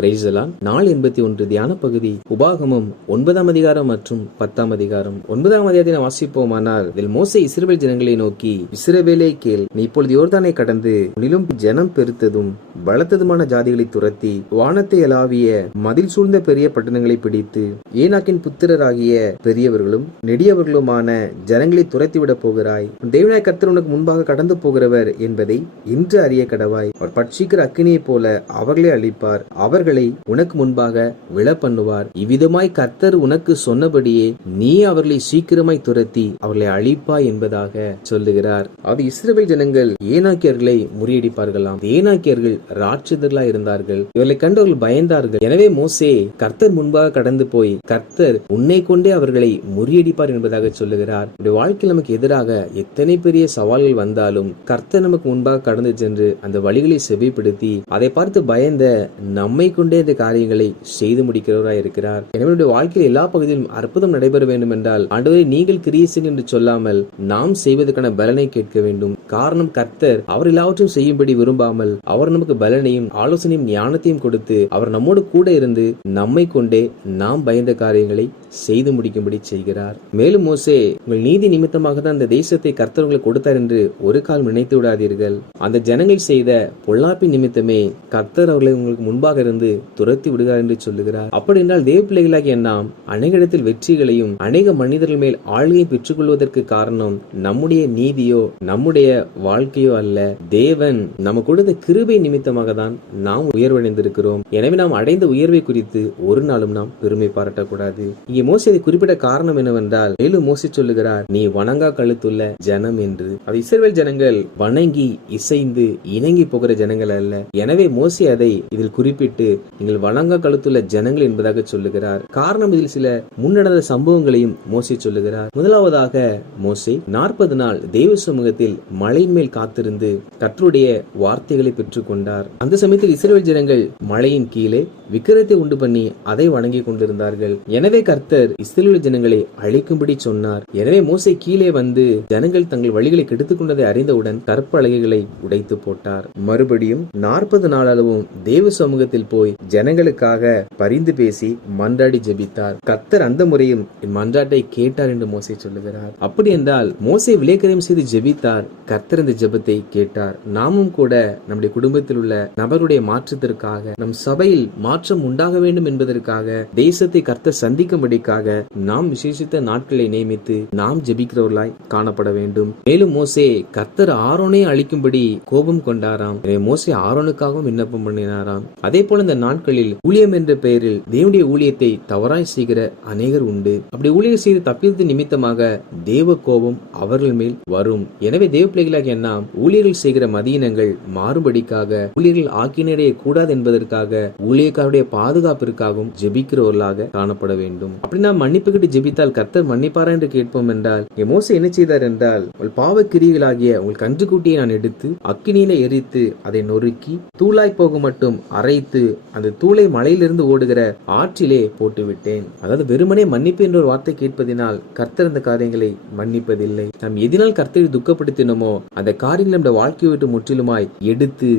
நாள் 81 தியான பகுதி உபாகமம் 9ஆம் அதிகாரம் மற்றும் 10ஆம் அதிகாரம். 9ஆம் அதிகாரத்தை வாசிப்போமானால், இதில் மோசே இஸ்ரவேல் ஜனங்களை நோக்கி, இஸ்ரவேலே கேள், நீ இப்பொழுது யோர்தானை கடந்து உன்னிலும் ஜனம் பெருத்ததும் பலத்ததுமான ஜாதிகளை துரத்தி வானத்தை அளாவிய மதில் சூழ்ந்த பெரிய பட்டணங்களை பிடித்து ஏனாக்கின் புத்திரராகிய பெரியவர்களும் நெடியவர்களுமான ஜனங்களை துரத்திவிட போகிறாய். தேவனாய் கர்த்தர் உனக்கு முன்பாக கடந்து போகிறவர் என்பதை இன்று அறிய கடவாய். அவர் பட்சிக்கிற அக்கினியை போல அவர்களை அழிப்பார், அவர்களை உனக்கு முன்பாக விழ பண்ணுவார். இவ்விதமாய் கர்த்தர் உனக்கு சொன்னபடியே நீ அவர்களை சீக்கிரமாய் துரத்தி அவர்களை அழிப்பாய் என்பதாக சொல்லுகிறார். அது இஸ்ரவேல் ஜனங்கள் ஏனாக்கியர்களை முறியடிப்பார்களாம். ஏனாக்கியர்கள் ராட்சதர்களாய் இருந்தார்கள். இவர்களை கண்டவர்கள் பயந்தார்கள். எனவே மோசே கர்த்தர் முன்பாக கடந்து போய் கர்த்தர் உன்னை கொண்டே அவர்களை முறியடிப்பார் என்பதாக சொல்லுகிறார். வாழ்க்கையில் நமக்கு எதிராக எத்தனை பெரிய சவால்கள் வந்தாலும் கர்த்தர் நமக்கு முன்பாக கடந்து சென்று அந்த வழிகளை செவிப்படுத்தி அதை பார்த்து பயந்த நம்மை கொண்டே இந்த காரியங்களை செய்து முடிக்கிறவராய் இருக்கிறார். எனவே வாழ்க்கையில் எல்லா பகுதியிலும் அற்புதம் நடைபெற வேண்டும் என்றால் ஆண்டவரே நீங்கள் கிரியேசன் என்று சொல்லாமல் நாம் செய்வதற்கான பலனை கேட்க வேண்டும். காரணம், கர்த்தர் அவர் எல்லாவற்றையும் செய்யும்படி விரும்பாமல் அவர் நமக்கு பலனையும் ஆலோசனையும் ஞானத்தையும் கொடுத்து அவர் நம்மோடு கூட இருந்து நம்மை கொண்டே நாம் பயந்த காரியங்களை செய்து முடிக்கும்படி செய்கிறார். மேலும் மோசே, உங்கள் நீதி நிமித்தமாக தான் அந்த தேசத்தை கர்த்தர் உங்களுக்கு கொடுத்தார் என்று ஒரு கால் நினைத்து விடாதீர்கள். அந்த ஜனங்கள் செய்த பொல்லாப்பின் நிமித்தமே கர்த்தர் அவர்களை உங்களுக்கு முன்பாக இருந்து துரத்தி விடுகிறார் என்று சொல்லுகிறார். அப்படி என்றால் தேவ பிள்ளைகளாகிய நாம் அநேக இடத்தில் வெற்றிகளையும் அநேக மனிதர்கள் மேல் ஆளுகையை பெற்றுக் கொள்வதற்கு காரணம் நம்முடைய நீதியோ நம்முடைய வாழ்க்கையோ அல்ல. தேவன் நம்ம கொடுத்த கிருபை நிமித்தமாக தான் நாம் உயர்வடைந்திருக்கிறோம். எனவே நாம் அடைந்த உயர்வை குறித்து ஒரு நாளும் நாம் பெருமை பாராட்டக்கூடாது. இங்கே மோசே குறிப்பிட்ட காரணம் என்னவென்றால், மேலும் மோசே சொல்லுகிறார், நீ வணங்கா கழுத்துள்ள ஜனம் என்று. அது இஸ்ரவேல் ஜனங்கள் வணங்கி இசைந்து இணங்கி போகிற ஜனங்கள் அல்ல. எனவே மோசே அதை இதில் குறிப்பிட்டு நீங்கள் வணங்கா கழுத்துள்ள ஜனங்கள் என்பதாக சொல்லுகிறார். காரணம், இதில் சில முன்னடந்த சம்பவங்களையும் மோசே சொல்லுகிறார். முதலாவதாக மோசே 40 நாள் தெய்வ சமூகத்தில் மலையின் மேல் காத்திருந்து கர்த்தருடைய வார்த்தைகளை பெற்றுக் கொண்டார். அந்த சமயத்தில் இஸ்ரவேல் ஜனங்கள் மலையின் கீழே விக்கிரத்தை உண்டு பண்ணி அதை வணங்கி கொண்டிருந்தார்கள். எனவே கர்த்தர் இஸ்ரவேல் ஜனங்களை அழிக்கும்படி சொன்னார். எனவே மோசே கீழே வந்து ஜனங்கள் தங்கள் வழிகளை கெடுத்துக் கொண்டதை அறிந்தவுடன் கற்பலகைகளை உடைத்து போட்டார். மறுபடியும் 40 நாள் அளவும் தேவ சமூகத்தில் போய் ஜனங்களுக்காக பரிந்து பேசி மன்றாடி ஜெபித்தார். கர்த்தர் அந்த முறையும் மன்றாட்டை கேட்டார் என்று மோசே சொல்லுகிறார். அப்படி என்றால் மோசே விலைக்கரியம் செய்து ஜெபித்தார், கர்த்தர் இந்த ஜெபத்தை கேட்டார். நாமும் கூட நம்முடைய குடும்பத்தில் உள்ள நபருடைய மாற்றத்திற்காக, நம் சபையில் மாற்றம் உண்டாக வேண்டும் என்பதற்காக, தேசத்தை கர்த்தர் சந்திக்கும்படிக்காக நாம் விசேஷித்த நாட்களை நியமித்து நாம் ஜெபிக்கிறவர்களாய் காணப்பட வேண்டும். மேலும் மோசே கர்த்தர் ஆரோனை அழிக்கும்படி கோபம் கொண்டாராம். மோசே ஆரோனுக்காகவும் விண்ணப்பம் பண்ணினாராம். அதே போல இந்த நாட்களில் ஊழியம் என்ற பெயரில் தேவனுடைய ஊழியத்தை தவறாய் செய்கிற அநேகர் உண்டு. அப்படி ஊழியர் செய்து தப்பித்து நிமித்தமாக தேவ கோபம் அவர்கள் மேல் வரும். எனவே தேவ பிள்ளைகளாகிய நாம் ஊழியர்கள் செய்கிற மதியினங்கள் மாறுபடிக்காக, ஊழியர்கள் ஆக்கினடைய கூடாது என்பதற்காக, ஊழியக்காருடைய பாதுகாப்பிற்காகவும் ஜெபிக்கிறவர்களாக காணப்பட வேண்டும். அப்படி நாம் மன்னிப்பு கிட்ட ஜெபித்தால் கர்த்தர் மன்னிப்பாரா என்று கேட்போம் என்றால், மோசே என்ன செய்தார் என்றால், உங்கள் பாவ கிரிகளாகிய உங்கள் கன்றுக்குட்டியை நான் எடுத்து அக்கினியில எரித்து அதை நொறுக்கி தூளாய் போக மட்டும் அரைத்து அந்த தூளை மலையிலிருந்து ஓடுகிற ஆற்றிலே போட்டு விட்டேன். அதாவது வெறுமனே மன்னிப்பு என்ற ஒரு வார்த்தை கேட்பதினால் கர்த்தர் அந்த காரியங்களை மன்னிப்பதில்லை. நாம் எதினால் கர்த்தரை துக்கப்படுத்தினோமோ அந்த காரியங்களை நம்முடைய வாழ்க்கையை விட்டு முற்றிலுமாய் எடுத்து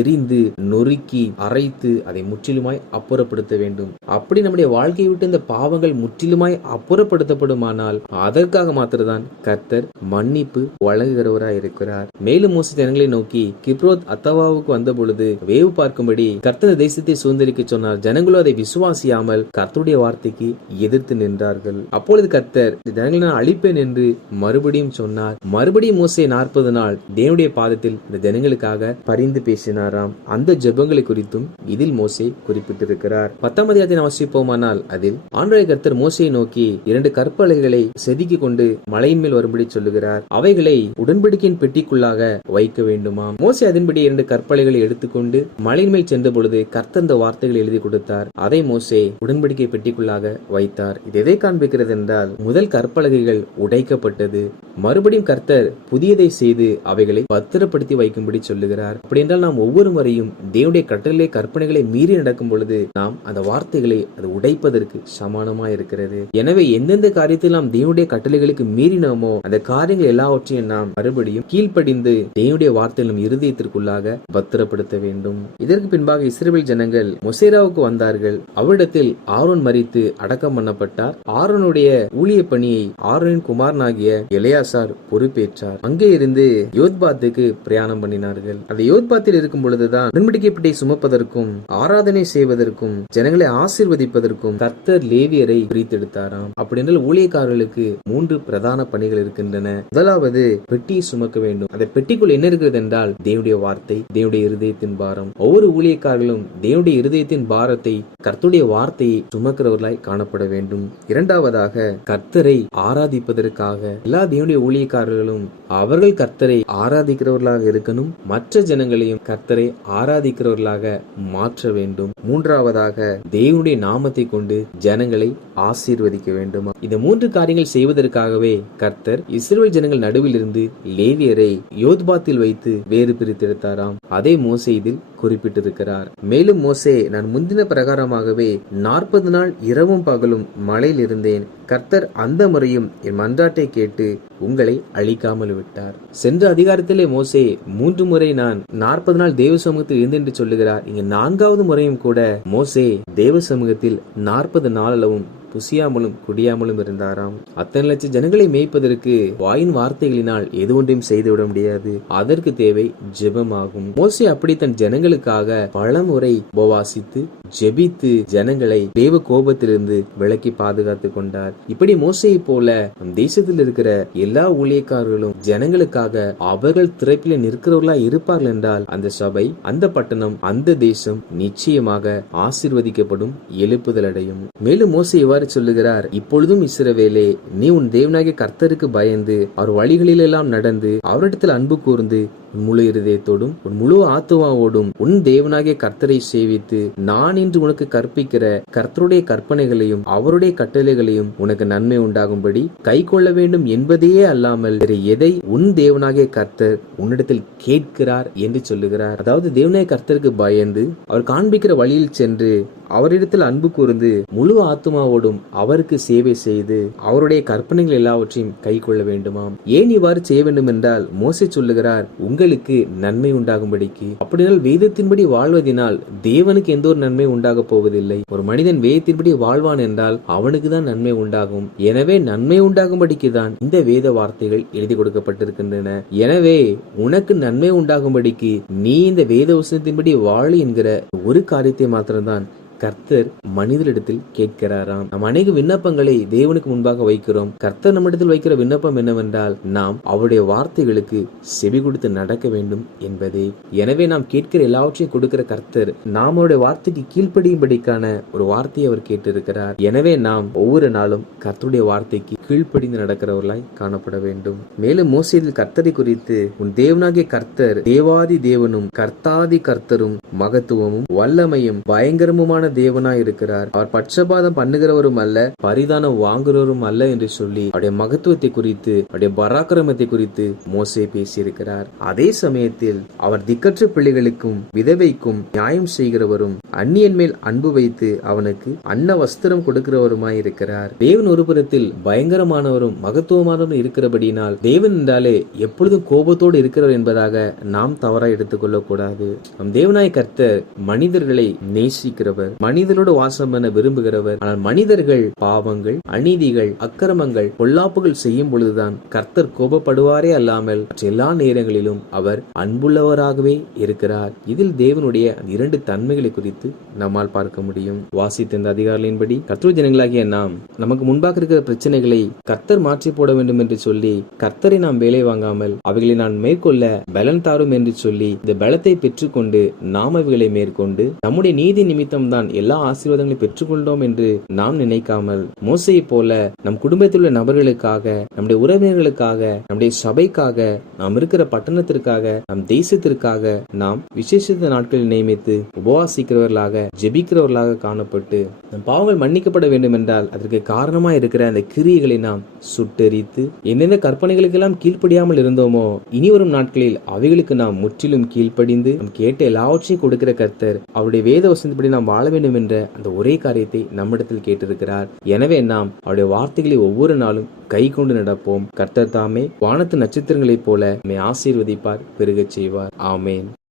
எரிந்து நொறுக்கி அரைத்து அதை முற்றிலுமாய் அப்புறப்படுத்த வேண்டும். அப்படி நம்முடைய வாழ்க்கையை விட்டு இந்த பாவங்கள் முற்றிலுமாய் அப்புறப்படுத்தப்படுமானால் அதற்காக மாத்திரம்தான் கர்த்தர் மன்னிப்பு வழங்குகிறவராய் இருக்கிறார். மேலும் மோசே ஜனங்களை நோக்கி கிப்ரோத் அத்தவாவுக்கு வந்த பொழுது வேவு பார்க்கும்படி கர்த்தர் தேசத்தை சுதந்திரிக்க சொன்னார். ஜனங்களோ அதை விசுவாசியாமல் கர்த்தருடைய வார்த்தைக்கு எதிர்த்து நின்றார்கள். அப்பொழுது கர்த்தர் ஜனங்களை நான் அழிப்பேன் என்று மறுபடியும் சொன்னார். மறுபடியும் மோசே 40 நாள் தேவனுடைய பாதத்தில் இந்த ஜனங்களுக்காக பரிந்து பேசினாராம். அந்த ஜெபங்களை குறித்தும் இதில் மோசே குறிப்பிட்டிருக்கிறார். 10ஆம் அதிகாரத்தை வாசிப்போமானால் அதில் ஆண்டவராகிய கர்த்தர் மோசேயை நோக்கி 2 கற்பலகைகளை செதுக்கி கொண்டு மலையின் மேல் வரும்படி சொல்லுகிறார். அவைகளை உடன்படிக்கையின் பெட்டிக்குள்ளாக வைக்க வேண்டுமாம். மோசே அதன்படி 2 கற்பலகைகளை எடுத்துக்கொண்டு மலையின் மேல் சென்ற பொழுது கர்த்தர் அந்த வார்த்தைகளை எழுதி கொடுத்தார். அதை மோசே உடன்படிக்கை பெட்டிக்குள்ளாக வைத்தார். இது எதை காண்பிக்கிறது என்றால், முதல் கற்பலகைகள் உடைக்கப்பட்டது. மறுபடியும் கர்த்தர் புதியதை செய்து அவைகளை பத்திரப்படுத்தி வைக்கும்படி சொல்லுகிறார். அப்படி என்றால் நாம் ஒவ்வொரு முறையும் தேவனுடைய கட்டளை கற்பனைகளை மீறி நடக்கும் பொழுது நாம் அந்த வார்த்தைகளை அது உடைப்பதற்கு சமானமா இருக்கிறது. எனவே எந்தெந்த காரியத்தில் நாம் தேவனுடைய கட்டளைகளுக்கு மீறினோமோ அந்த காரியங்கள் எல்லாவற்றையும் நாம் மறுபடியும் கீழ்ப்படிந்து தேவனுடைய வார்த்தைகள் நம் இருதயத்திற்குள்ளாக பத்திரப்படுத்த வேண்டும். இதற்கு பின்பாக இஸ்ரவேல் ஜனங்கள் மொசேராவுக்கு வந்தார்கள். அவரிடத்தில் ஆரோன் மரித்து அடக்கம் பண்ணப்பட்டார். ஆரோனுடைய ஊழிய பணியை ஆரோனின் குமாரனாகிய எலெயாசார் பொறுப்பேற்றார். அங்கே இருந்து யோத்பாத்துக்கு பிரயாணம் பண்ணினார்கள். அந்த யோத்பாத்தில் இருக்கும் பொழுதுதான் உடன்படிக்கைப்பட்டை சுமப்பதற்கும் ஆராதனை செய்வதற்கும் ஜனங்களை ஆசீர்வதிப்பதற்கும் கர்த்தர் லேவியரை பிரித்தெடுத்தாராம். அப்படி என்றால் ஊழியக்காரர்களுக்கு 3 பிரதான பணிகள் இருக்கின்றன. முதலாவது பெட்டியை சுமக்க வேண்டும். அந்த பெட்டிக்குள் என்ன இருக்கிறது என்றால் தேவனுடைய வார்த்தை, தேவனுடைய இருதயத்தின் பாரம். ஒவ்வொரு ஊழியக்காரர்களும் தேவனுடைய இருதயத்தின் பாரத்தை, கர்த்தருடைய வார்த்தையை சுமக்கிறவர்களாய் காணப்பட வேண்டும். இரண்டாவதாக கர்த்தரை ஆராதிப்பதற்காக எல்லா தேவனுடைய ஊழியக்காரர்களும் அவர்கள் கர்த்தரை ஆராதிக்கிறவர்களாக இருக்கணும். மற்ற ஜனங்களையும் கர்த்தரை ஆராதிக்கிறவர்களாக மாற்ற வேண்டும். மூன்றாவதாக தேவனுடைய நாமத்தை கொண்டு ஜனங்களை ஆசீர்வதிக்க வேண்டும். இந்த 3 காரியங்கள் செய்வதற்காகவே கர்த்தர் இஸ்ரவேல் ஜனங்கள் நடுவில் இருந்து லேவியரை யோத்பாத்தில் வைத்து வேறு பிரித்தெடுத்தாராம். அதே மோசே இதில் குறிப்பிட்டிருக்கிறார். மேலும் மோசே, நான் முந்தின பிரகாரமாகவே 40 நாள் இரவும் பகலும் மலையில் இருந்தேன். கர்த்தர் அந்த முறையும் என் மன்றாட்டை கேட்டு உங்களை அழிக்காமல் விட்டார். சென்ற அதிகாரத்திலே மோசே 3 முறை நான் 40 நாள் தேவ சமூகத்தில் இருந்தேன் என்று சொல்லுகிறார். இங்க 4வது முறையும் கூட மோசே தேவ சமூகத்தில் 40 நாளளவும் புசியாமலும் குடியாமலும் இருந்தாராம். அத்தனை லட்சம் ஜனங்களை மேய்ப்பதற்கு வாயின் வார்த்தைகளினால் எது ஒன்றையும் செய்துவிட முடியாது. அதற்கு தேவை ஜெபமாகும். மோசே அப்படி தன் ஜனங்களுக்காக பல முறை உபவாசித்து ஜெபித்து ஜனங்களை தேவ கோபத்திலிருந்து விலக்கி பாதுகாத்து கொண்டார். இப்படி மோசையை போல நம் தேசத்தில் இருக்கிற எல்லா ஊழியக்காரர்களும் ஜனங்களுக்காக அவர்கள் திறப்பில நிற்கிறவர்களா இருப்பார்கள் என்றால் அந்த சபை, அந்த பட்டணம், அந்த தேசம் நிச்சயமாக ஆசீர்வதிக்கப்படும், எழுப்புதல் அடையும். மேலும் மோசே சொல்லுகிறார், இப்பொழுதும் இஸ்ரவேலே, நீ உன் தேவனாகிய கர்த்தருக்கு பயந்து அவர் வழிகளிலெல்லாம் நடந்து அவரிடத்தில் அன்பு கூர்ந்து உன் முழு இருதயத்தோடும் உன் முழு ஆத்துமாவோடும் உன் தேவனாகிய கர்த்தரை சேவித்து நான் இன்று உனக்கு கற்பிக்கிற கர்த்தருடைய கற்பனைகளையும் அவருடைய கட்டளைகளையும் உனக்கு நன்மை உண்டாகும்படி கை கொள்ள வேண்டும் என்பதையே அல்லாமல் வேறு எதை உன் தேவனாகிய கர்த்தர் உன்னிடத்தில் கேட்கிறார் என்று சொல்லுகிறார். அதாவது தேவனாகிய கர்த்தருக்கு பயந்து அவர் காண்பிக்கிற வழியில் சென்று அவரிடத்தில் அன்பு கூர்ந்து முழு ஆத்துமாவோடும் அவருக்கு சேவை செய்து அவருடைய கற்பனைகள் எல்லாவற்றையும் கை கொள்ள வேண்டுமாம். ஏன் இவ்வாறு செய்ய வேண்டும் என்றால் மோசே சொல்லுகிறார், உங்களுக்கு நன்மை உண்டாகும்படிக்கு. அப்படினால் வேதத்தின்படி வாழ்வதனால் தேவனுக்கு எந்த ஒரு நன்மை உண்டாக போவதில்லை. ஒரு மனிதன் வேதத்தின்படி வாழ்வான் என்றால் அவனுக்கு தான் நன்மை உண்டாகும். எனவே நன்மை உண்டாகும்படிக்கு தான் இந்த வேத வார்த்தைகள் எழுதி கொடுக்கப்பட்டிருக்கின்றன. எனவே உனக்கு நன்மை உண்டாகும்படிக்கு நீ இந்த வேத வசனத்தின்படி வாழ என்கிற ஒரு காரியத்தை மாத்திரம்தான் கர்த்தர் மனிதரிடத்தில் கேட்கிறாராம். நாம் அநேக விண்ணப்பங்களை தேவனுக்கு முன்பாக வைக்கிறோம். கர்த்தர் நம்மிடத்தில் வைக்கிற விண்ணப்பம் என்னவென்றால் நாம் அவருடைய வார்த்தைகளுக்கு செவி கொடுத்து நடக்க வேண்டும் என்பதே. எனவே நாம் கேட்கிற எல்லாவற்றையும் கொடுக்கிற கர்த்தர் நாம் அவருடைய வார்த்தைக்கு கீழ்ப்படியும்படிக்கான ஒரு வார்த்தையை அவர் கேட்டிருக்கிறார். எனவே நாம் ஒவ்வொரு நாளும் கர்த்தருடைய வார்த்தைக்கு கீழ்ப்படிந்து நடக்கிறவர்களாய் காணப்பட வேண்டும். மேலும் மோசேயில் கர்த்தரை குறித்து, உன் தேவனாகிய கர்த்தர் தேவாதி தேவனும் கர்த்தாதி கர்த்தரும் மகத்துவமும் வல்லமையும் பயங்கரமுமான தேவனாய் இருக்கிறார். அவர் பட்சபாதம் பண்ணுகிறவரும் அல்ல, பரிதானம் வாங்குறவரும் அல்ல என்று சொல்லி அவருடைய மகத்துவத்தை குறித்து, அவருடைய பராக்கிரமத்தை குறித்து மோசே பேசியிருக்கிறார். அதே சமயத்தில் அவர் திக்கற்ற பிள்ளைகளுக்கும் விதவைக்கும் நியாயம் செய்கிறவரும் அந்நியன் மேல் அன்பு வைத்து அவனுக்கு அன்ன வஸ்திரம் கொடுக்கிறவருமாய் இருக்கிறார். தேவன் ஒரு புறத்தில் பயங்கரமானவரும் மகத்துவமானவரும் இருக்கிறபடியினால் தேவன் என்றாலே எப்பொழுதும் கோபத்தோடு இருக்கிறவர் என்பதாக நாம் தவறாய் எடுத்துக்கொள்ளக் கூடாது. நம் தேவனாய் கர்த்தர் மனிதர்களை நேசிக்கிறவர், மனிதரோடு வாசம் என விரும்புகிறவர். ஆனால் மனிதர்கள் பாவங்கள், அநீதிகள், அக்கிரமங்கள், பொல்லாப்புகள் செய்யும் பொழுதுதான் கர்த்தர் கோபப்படுவாரே அல்லாமல் எல்லா நேரங்களிலும் அவர் அன்புள்ளவராகவே இருக்கிறார். இதில் தேவனுடைய 2 தன்மைகளை குறித்து நம்மால் பார்க்க முடியும். வாசித்த இந்த அதிகாரிகளின்படி கர்த்தர் ஜனங்களாகிய நாம் நமக்கு முன்பாக இருக்கிற பிரச்சனைகளை கர்த்தர் மாற்றி போட வேண்டும் என்று சொல்லி கர்த்தரை நாம் வேலை வாங்காமல் அவைகளை நான் மேற்கொள்ள பலன் தாரும் என்று சொல்லி இந்த பலத்தை பெற்றுக்கொண்டு நாம் அவைகளை மேற்கொண்டு நம்முடைய நீதி நிமித்தம் தான் எல்லா ஆசீர்வாதங்களையும் பெற்றுக்கொண்டோம் என்று நாம் நினைக்காமல் மோசேயை போல நம் குடும்பத்தில் உள்ள நபர்களுக்காக, நம்முடைய உறவினர்களுக்காக, நம்முடைய சபைக்காக, நாம் இருக்கிற பட்டணத்திற்காக, நம் தேசத்திற்காக நாம் விசேஷித்த நாட்களில் நியமித்து உபவாசிக்கிறவர்களாக, ஜெபிக்கிறவர்களாக காணப்பட்டு நம் பாவங்கள் மன்னிக்கப்பட வேண்டும் என்றால் அதற்கு காரணமா இருக்கிற அந்த கிரியைகளை நாம் சுட்டெரித்து எந்தெந்த கற்பனைகளுக்கெல்லாம் கீழ்ப்படியாமல் இருந்தோமோ இனி வரும் நாட்களில் அவைகளுக்கு நாம் முற்றிலும் கீழ்ப்படிந்து நாம் கேட்ட எல்லாவற்றையும் கொடுக்கிற கர்த்தர் அவருடைய வேத வசனத்தின்படி நாம் வாழ வேண்டும் என்ற அந்த ஒரே காரியத்தை நம்மிடத்தில் கேட்டிருக்கிறார். எனவே நாம் அவருடைய வார்த்தைகளை ஒவ்வொரு நாளும் கை கொண்டு நடப்போம். கர்த்தர் தாமே வானத்து நட்சத்திரங்களைப் போல நம்மை ஆசீர்வதிப்பார், பெருகச் செய்வார். ஆமேன்.